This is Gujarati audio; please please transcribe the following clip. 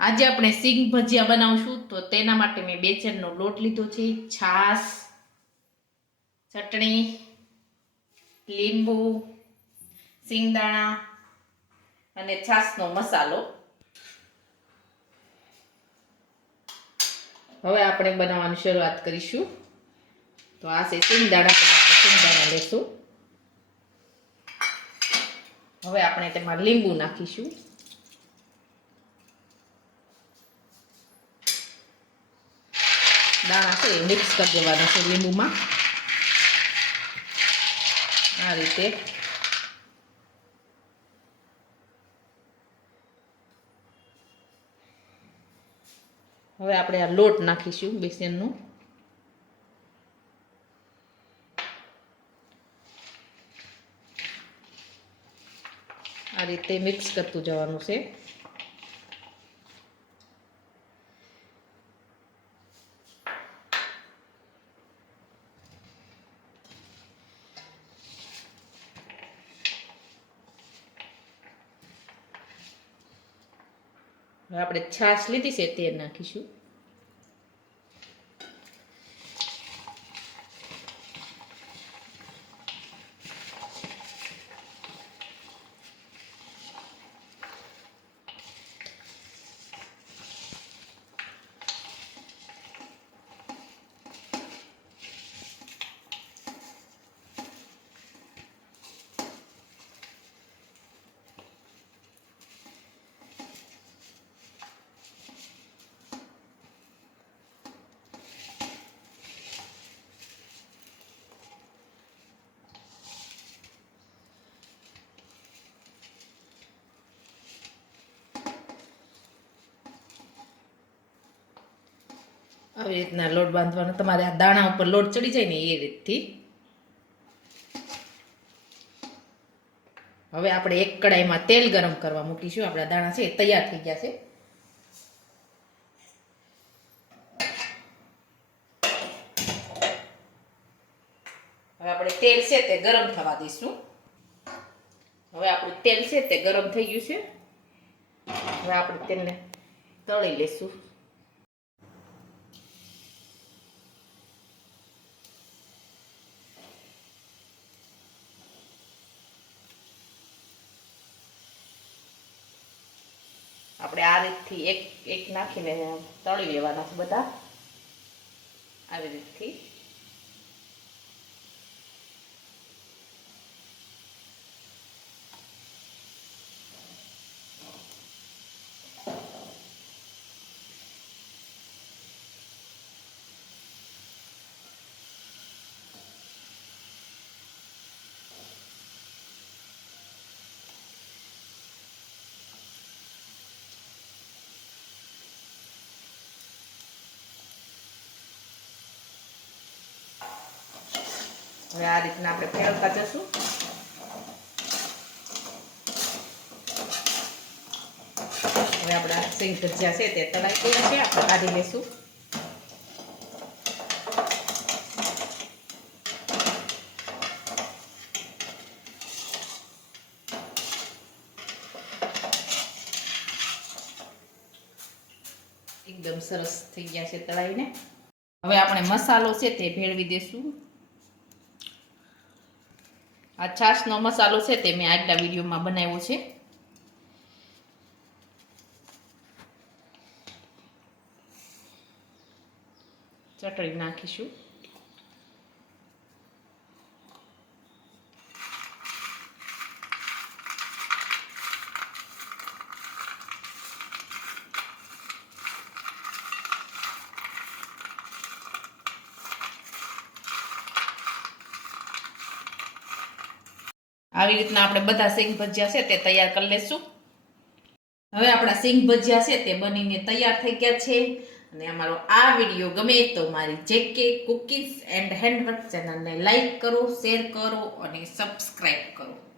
આજે આપણે સિંગ ભજીયા બનાવશું, તો તેના માટે મેં બેચનનો લોટ લીધો છે, છાશ, ચટણી, લીંબુ, સિંગદાણા અને છાશનો મસાલો. હવે આપણે બનાવવાની શરૂઆત કરીશું. તો આ છે સિંગદાણા આપણે સિંગદાણા લેશું. હવે આપણે તેમાં લીંબુ નાખીશું. દાણા છે મિક્સ કરી દેવાના છે લીંબુમાં આ રીતે હવે આપણે આ લોટ નાખીશું બેસનનું આ રીતે મિક્સ કરતું જવાનું છે. આપણે છાશ લીધી છે તે નાખીશું. આવી રીતના લોટ બાંધવાનો. તમારે આ દાણા ઉપર લોટ ચડી જાય ને એ રીતથી. હવે આપણે એક કડાઈમાં તેલ ગરમ કરવા મૂકીશું. આપણા દાણા છે એ તૈયાર થઈ ગયા છે. હવે આપણે તેલ છે તે ગરમ થવા દઈશું. હવે આપણું તેલ છે તે ગરમ થઈ ગયું છે. હવે આપણે તેલને તળી લેશું. આપણે આ રીતથી એક એક નાખીને તળી લેવાના છે બધા. આવી રીતથી. હવે આ રીતના આપણે ફેરવતા જશું. હવે આપણા સિંગ ભજીયા છે તે તળાઈ ગયા છે, આપણે કાઢી લેશું. એકદમ સરસ થઈ ગયા છે તળાઈને. હવે આપણે મસાલો છે તે ભેળવી દેશું. આ છાશનો મસાલો છે તે મેં આગલા વિડીયોમાં બનાવ્યો છે. ચટણી નાખીશું. આવી રીતના આપણે બધા સિંગ ભજીયા છે તે તૈયાર કરી લેશું. હવે આપણા સિંગ ભજીયા છે તે બનીને તૈયાર થઈ ગયા છે. અને અમારો આ વીડિયો ગમે તો મારી જેકે કુકીઝ એન્ડ હેન્ડવર્ક ચેનલને લાઈક કરો, શેર કરો અને સબસ્ક્રાઈબ કરો.